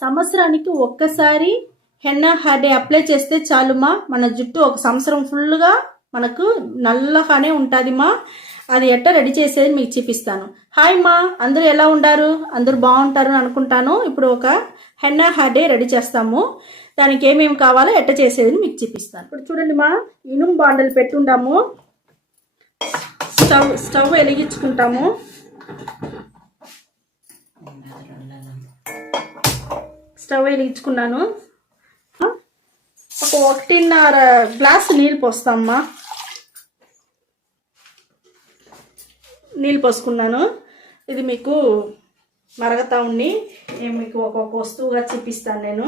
సంవత్సరానికి ఒక్కసారి henna hair day apply చేస్తే చాలుమా, మన జుట్టు ఒక సంవత్సరం ఫుల్గా మనకు నల్లగానే ఉంటుందిమా. అది ఎట్లా రెడీ చేసేది మీకు చూపిస్తాను. హాయ్ మా, అందరూ ఎలా ఉండారు? అందరూ బాగుంటారు అనుకుంటాను. ఇప్పుడు ఒక హెన్నా హెయిర్ డే రెడీ చేస్తాము. దానికి ఏమేమి కావాలో ఎట్లా చేసేది మీకు చూపిస్తాను. ఇప్పుడు చూడండి మా, ఇనుము బాండలు పెట్టుండాము. స్టవ్ వెలిగించుకుంటాము. స్టవ్ వెలిగించుకున్నాను. ఒక 1.5 గ్లాసు నీళ్ళు పోస్తామ్మా. నీళ్ళు పోసుకున్నాను. ఇది మీకు మరగతా ఉండి మీకు ఒక్కొక్క వస్తువుగా చూపిస్తాను నేను.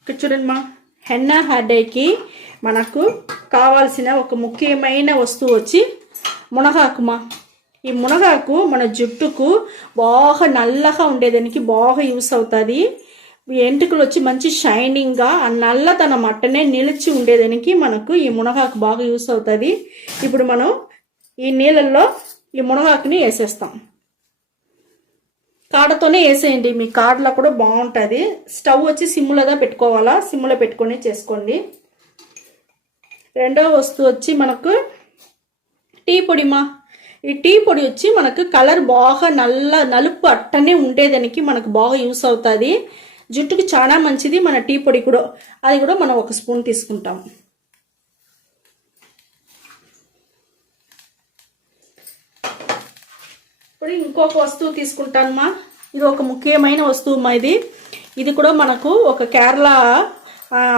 ఇక్కడ చూడండి మా, హెన్నా హెయిర్ డేకి మనకు కావాల్సిన ఒక ముఖ్యమైన వస్తువు వచ్చి మునగాకుమా. ఈ మునగాకు మన జుట్టుకు బాగా నల్లగా ఉండేదానికి బాగా యూస్ అవుతుంది. ఎంటుకలు వచ్చి మంచి షైనింగ్గా ఆ నల్లతనం అట్టనే నిలిచి ఉండేదానికి మనకు ఈ మునగాకు బాగా యూస్ అవుతుంది. ఇప్పుడు మనం ఈ నీళ్ళల్లో ఈ మునగాకుని వేసేస్తాం. కాడతోనే వేసేయండి, మీ కాడలో కూడా బాగుంటుంది. స్టవ్ వచ్చి సిమ్ములోదా పెట్టుకోవాలా, సిమ్ములో పెట్టుకొని చేసుకోండి. రెండవ వస్తువు వచ్చి మనకు టీ పొడిమా. ఈ టీ పొడి వచ్చి మనకు కలర్ బాగా నలుపు అట్టనే ఉండేదానికి మనకు బాగా యూస్ అవుతుంది. జుట్టుకి చాలా మంచిది మన టీ పొడి కూడా. అది కూడా మనం 1 స్పూన్ తీసుకుంటాం. ఇప్పుడు ఇంకొక వస్తువు తీసుకుంటానమ్మా. ఇది ఒక ముఖ్యమైన వస్తువు మా. ఇది కూడా మనకు ఒక కేరళ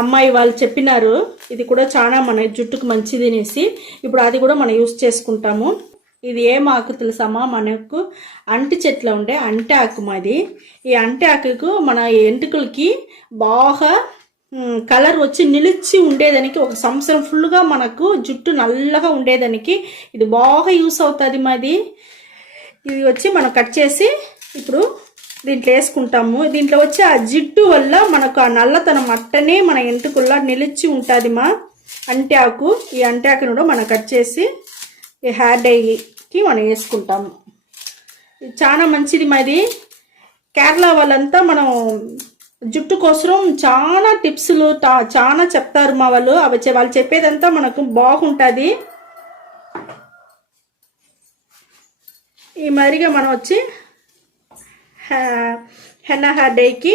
అమ్మాయి వాళ్ళు చెప్పినారు. ఇది కూడా చాలా మన జుట్టుకు మంచిది అనేసి. ఇప్పుడు అది కూడా మనం యూస్ చేసుకుంటాము. ఇది ఏం ఆకు తెలుసామా, మనకు అంటి చెట్లు ఉండే అంటి ఆకు మాది. ఈ అంటి ఆకుకు మన ఎంటుకలకి బాగా కలర్ వచ్చి నిలిచి ఉండేదానికి, ఒక సంవత్సరం ఫుల్గా మనకు జుట్టు నల్లగా ఉండేదానికి ఇది బాగా యూస్ అవుతుంది మాది. ఇది వచ్చి మనం కట్ చేసి ఇప్పుడు దీంట్లో వేసుకుంటాము. దీంట్లో వచ్చి ఆ జిడ్డు వల్ల మనకు ఆ నల్లతనం అట్టనే మన ఎంటుకల్లో నిలిచి ఉంటుంది మా అంటి ఆకు. ఈ అంటి ఆకును కూడా మనం కట్ చేసి ఈ హెయిర్ డైకి మనం వేసుకుంటాము. ఇది చాలా మంచిది మాది. కేరళ వాళ్ళంతా మనం జుట్టు కోసం చాలా టిప్స్లు చాలా చెప్తారు మా వాళ్ళు. వాళ్ళు చెప్పేదంతా మనకు బాగుంటుంది. ఈ మరిగా మనం వచ్చి హెన్నా హెయిర్ డేకి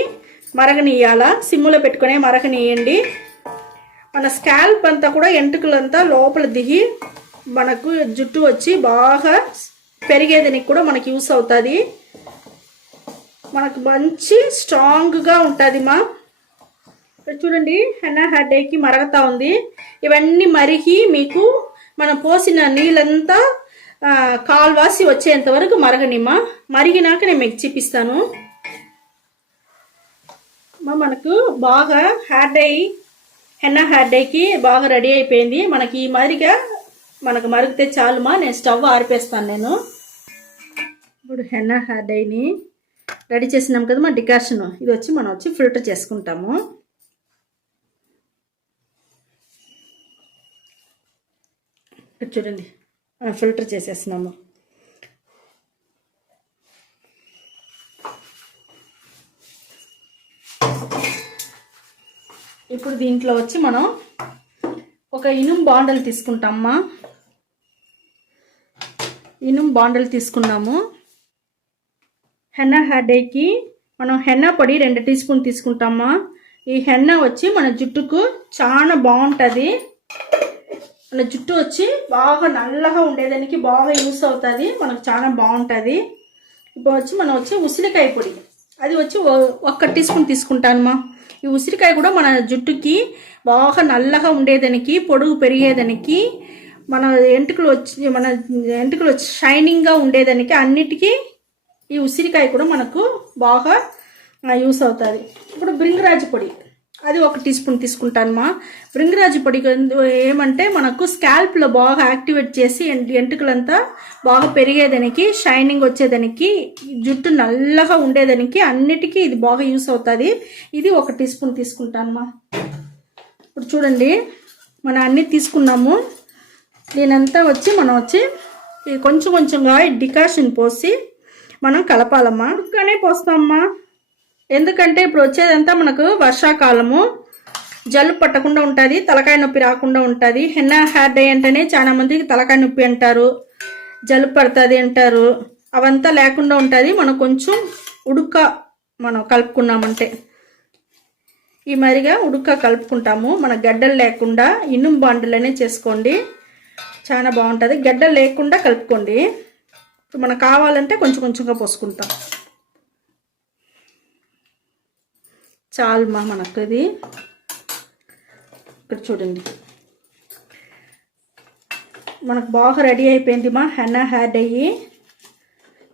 మరగనియాల, సిమ్ములో పెట్టుకునే మరగనియండి. మన స్కాల్ప్ అంతా కూడా ఎంటుకలంతా లోపల దిగి మనకు జుట్టు వచ్చి బాగా పెరిగేదానికి కూడా మనకి యూస్ అవుతుంది. మనకు మంచి స్ట్రాంగ్గా ఉంటుంది మా. చూడండి, హెన్నా హెయిర్ డేకి మరగతా ఉంది. ఇవన్నీ మరిగి మీకు మనం పోసిన నీళ్ళంతా కాల్వాసి వచ్చేంత వరకు మరగనిమ్మా. మరిగినాక నేను మీకు చూపిస్తాను. మనకు బాగా హెన్నా హెయిర్ డేకి బాగా రెడీ అయిపోయింది. మనకి ఈ మరిగా మనకు మరిగితే చాలుమా. నేను స్టవ్ ఆరిపేస్తాను నేను. ఇప్పుడు హెన్నా హెయిర్ డేని రెడీ చేసినాం కదా మా డికాషన్. ఇది వచ్చి మనం వచ్చి ఫిల్టర్ చేసుకుంటాము. చూడండి, ఫిల్టర్ చేసేస్తున్నాము. ఇప్పుడు దీంట్లో వచ్చి మనం ఒక ఇనుము బాండల్ తీసుకుంటామమ్మా. ఇనుము బాండల్ తీసుకున్నాము. హెన్నా హెయిర్ డేకి మనం హెన్నా పొడి 2 టీ స్పూన్ తీసుకుంటామా. ఈ హెన్నా వచ్చి మన జుట్టుకు చాలా బాగుంటుంది. మన జుట్టు వచ్చి బాగా నల్లగా ఉండేదానికి బాగా యూస్ అవుతుంది. మనకు చాలా బాగుంటుంది. ఇప్పుడు వచ్చి మనం వచ్చి ఉసిరికాయ పొడి, అది వచ్చి 1 టీ స్పూన్ తీసుకుంటానమ్మా. ఈ ఉసిరికాయ కూడా మన జుట్టుకి బాగా నల్లగా ఉండేదానికి, పొడుగు పెరిగేదానికి, మన ఎంటుకలు వచ్చి షైనింగ్గా ఉండేదానికి అన్నిటికీ ఈ ఉసిరికాయ కూడా మనకు బాగా యూస్ అవుతుంది. ఇప్పుడు భృంగరాజు పొడి, అది 1 టీ స్పూన్ తీసుకుంటానమ్మా. భృంగరాజు పొడి ఏమంటే మనకు స్కాల్ప్లో బాగా యాక్టివేట్ చేసి ఎంటుకలంతా బాగా పెరిగేదానికి, షైనింగ్ వచ్చేదానికి, జుట్టు నల్లగా ఉండేదానికి అన్నిటికీ ఇది బాగా యూస్ అవుతుంది. ఇది 1 టీ స్పూన్ తీసుకుంటానమ్మా. ఇప్పుడు చూడండి, మనం అన్నీ తీసుకున్నాము. దీనంతా వచ్చి మనం వచ్చి కొంచెం కొంచెంగా డికాషన్ పోసి మనం కలపాలమ్మా. ఉడుకనే పోస్తామమ్మా, ఎందుకంటే ఇప్పుడు వచ్చేదంతా మనకు వర్షాకాలము, జలుబు పట్టకుండా ఉంటుంది, తలకాయ నొప్పి రాకుండా ఉంటుంది. హెన్నా హెయిర్ డై అంటేనే చాలా మందికి తలకాయ నొప్పి అంటారు, జలుబు పడుతుంది అంటారు. అవంతా లేకుండా ఉంటుంది. మనం కొంచెం ఉడుక మనం కలుపుకున్నామంటే ఈ మరిగా ఉడుక కలుపుకుంటాము. మన గడ్డలు లేకుండా ఇనుము బాండులనే చేసుకోండి, చాలా బాగుంటుంది. గడ్డలు లేకుండా కలుపుకోండి. మనకు కావాలంటే కొంచెం కొంచెంగా పోసుకుంటాం. చాలుమా మనకు ఇది. ఇక్కడ చూడండి మనకు బాగా రెడీ అయిపోయింది మా హెన్నా హెయిర్ డై.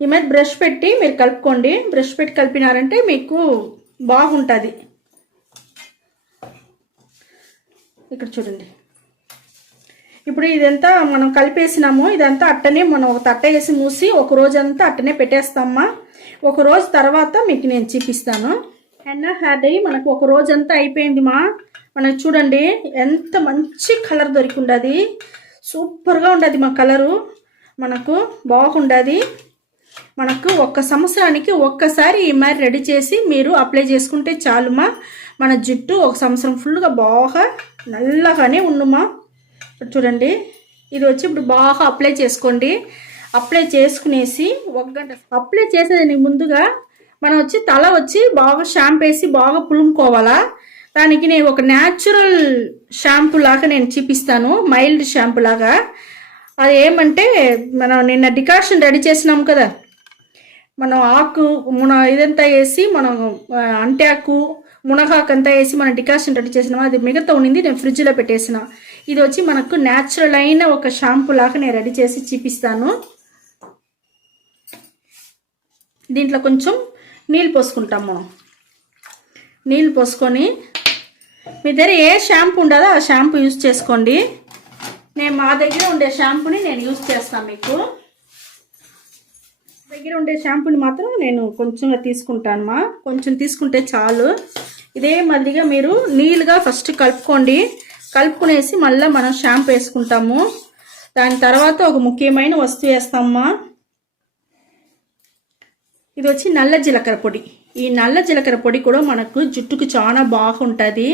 ఈ మీద బ్రష్ పెట్టి మీరు కలుపుకోండి. బ్రష్ పెట్టి కలిపినారంటే మీకు బాగుంటుంది. ఇక్కడ చూడండి ఇప్పుడు ఇదంతా మనం కలిపేసినాము. ఇదంతా అట్టనే మనం ఒక తట్ట వేసి మూసి ఒక రోజంతా అట్టనే పెట్టేస్తామా. ఒక రోజు తర్వాత మీకు నేను చూపిస్తాను. హెన్నా హెయిర్ డై మనకు ఒక రోజంతా అయిపోయింది మా. మనకు చూడండి ఎంత మంచి కలర్ దొరికి ఉండదు, సూపర్గా ఉండదు మా కలరు, మనకు బాగుండదు. మనకు ఒక్క సంవత్సరానికి ఒక్కసారి ఈ మరి రెడీ చేసి మీరు అప్లై చేసుకుంటే చాలుమా. మన జుట్టు ఒక సంవత్సరం ఫుల్గా బాగా నల్లగానే ఉండుమా. చూడండి ఇది వచ్చి ఇప్పుడు బాగా అప్లై చేసుకోండి. అప్లై చేసుకునేసి ఒక గంట అప్లై చేసేదానికి ముందుగా మనం వచ్చి తల వచ్చి బాగా షాంపూ వేసి బాగా పులుముకోవాలా. దానికి నేను ఒక న్యాచురల్ షాంపూ లాగా నేను చూపిస్తాను, మైల్డ్ షాంపూ లాగా. అది ఏమంటే మనం నిన్న డికాషన్ రెడీ చేసినాం కదా, మనం ఆకు ఇదంతా వేసి మనం అంటాకు మునగాకు అంతా వేసి మనం డికాషన్ రెడీ చేసినాము. అది మిగతా ఉండింది, నేను ఫ్రిడ్జ్లో పెట్టేసిన. ఇది వచ్చి మనకు న్యాచురల్ అయిన ఒక షాంపూ లాగా నేను రెడీ చేసి చూపిస్తాను. దీంట్లో కొంచెం నీళ్ళు పోసుకుంటాం మనం. నీళ్ళు పోసుకొని మీ దగ్గర ఏ షాంపూ ఉండదో ఆ షాంపూ యూజ్ చేసుకోండి. నేను మా దగ్గర ఉండే షాంపూని నేను యూజ్ చేస్తాను. మీకు దగ్గర ఉండే షాంపూని మాత్రం నేను కొంచెంగా తీసుకుంటానమ్మా, కొంచెం తీసుకుంటే చాలు. ఇదే మాదిరిగా మీరు నీళ్ళుగా ఫస్ట్ కలుపుకోండి. కలుపుకునేసి మళ్ళీ మనం షాంపూ వేసుకుంటాము. దాని తర్వాత ఒక ముఖ్యమైన వస్తువు వేస్తామమ్మా. ఇది వచ్చి నల్ల జీలకర్ర పొడి. ఈ నల్ల జీలకర్ర పొడి కూడా మనకు జుట్టుకు చాలా బాగుంటుంది.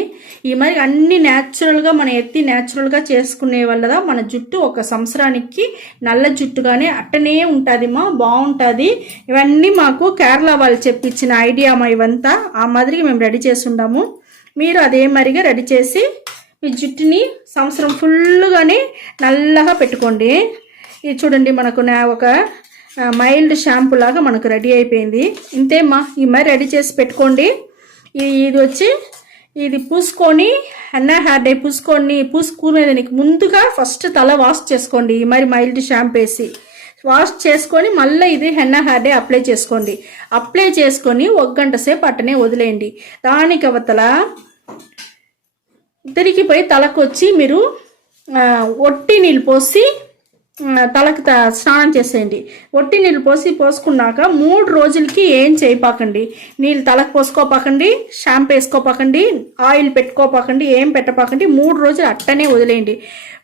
ఈ మరి అన్ని న్యాచురల్గా మనం ఎత్తి న్యాచురల్గా చేసుకునే వల్ల మన జుట్టు ఒక సంవత్సరానికి నల్ల జుట్టుగానే అట్టనే ఉంటుంది మా, బాగుంటుంది. ఇవన్నీ మాకు కేరళ వాళ్ళు చెప్పించిన ఐడియా మా. ఇవంతా ఆ మాదిరిగా మేము రెడీ చేసి ఉండాము. మీరు అదే మరిగా రెడీ చేసి మీ జుట్టుని సంవత్సరం ఫుల్గానే నల్లగా పెట్టుకోండి. ఇది చూడండి మనకు ఒక మైల్డ్ షాంపూ లాగా మనకు రెడీ అయిపోయింది. ఇంతేమ్మా, ఈ మరి రెడీ చేసి పెట్టుకోండి. ఇది వచ్చి ఇది పూసుకొని హెన్నా హెయిర్ డై పూసుకునేదానికి ముందుగా ఫస్ట్ తల వాష్ చేసుకోండి. ఈ మరి మైల్డ్ షాంపూ వేసి వాష్ చేసుకొని మళ్ళీ ఇది హెన్నా హెయిర్ డై అప్లై చేసుకోండి. అప్లై చేసుకొని ఒక గంట సేపు అట్టనే వదిలేయండి. దానికి అవతల తిరిగిపోయి తలకు వచ్చి మీరు ఒట్టి నీళ్ళు పోసి తలకి స్నానం చేసేయండి. ఒట్టి నీళ్ళు పోసుకున్నాక 3 రోజులకి ఏం చేయపాకండి. నీళ్ళు తలకు పోసుకోపాకండి, షాంపూ వేసుకోపాకండి, ఆయిల్ పెట్టుకోపాకండి, ఏం పెట్టపాకండి. 3 రోజులు అట్టనే వదిలేయండి.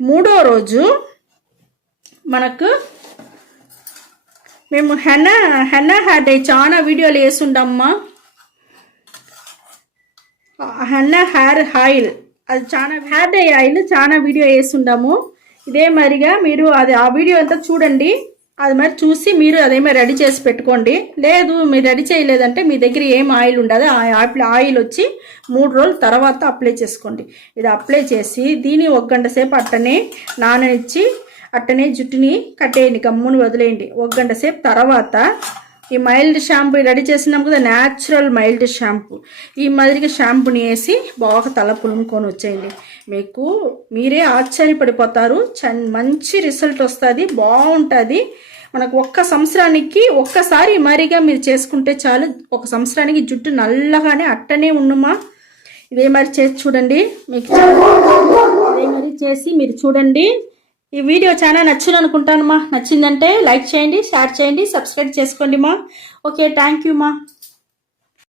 3వ రోజు మనకు మేము హెన్నా హెయిర్ డై చాలా వీడియోలు వేసుండమ్మా. హెన్నా హెయిర్ ఆయిల్ అది చాలా హెయిర్ డై ఆయిల్ చాలా వీడియో వేసుండాము. ఇదే మరిగా మీరు అది ఆ వీడియో అంతా చూడండి. అది మరి చూసి మీరు అదే మరి రెడీ చేసి పెట్టుకోండి. లేదు మీరు రెడీ చేయలేదంటే మీ దగ్గర ఏం ఆయిల్ ఉండదు, ఆ ఆయిల్ వచ్చి 3 రోజుల తర్వాత అప్లై చేసుకోండి. ఇది అప్లై చేసి దీన్ని 1 గంట సేపు అట్టనే నాననిచ్చి అట్టనే జుట్టుని కట్టేయండి, గమ్ముని వదిలేయండి. 1 గంట సేపు తర్వాత ఈ మైల్డ్ షాంపూ రెడీ చేసినాం కదా, న్యాచురల్ మైల్డ్ షాంపూ, ఈ మాదిరిగా షాంపూని వేసి బాగా తల పులుముకొని వచ్చేయండి. మీకు మీరే ఆశ్చర్యపడిపోతారు. మంచి రిజల్ట్ వస్తుంది, బాగుంటుంది. మనకు ఒక్క సంవత్సరానికి ఒక్కసారి మరిగా మీరు చేసుకుంటే చాలు. ఒక సంవత్సరానికి జుట్టు నల్లగానే అట్టనే ఉండుమా. ఇదే మరి చేసి చూడండి. మీకు ఇదే మరి చేసి మీరు చూడండి. ఈ వీడియో చాలా నచ్చింది అనుకుంటాను మా. నచ్చిందంటే లైక్ చేయండి, షేర్ చేయండి, సబ్స్క్రైబ్ చేసుకోండి మా. ఓకే, థ్యాంక్ యూ మా.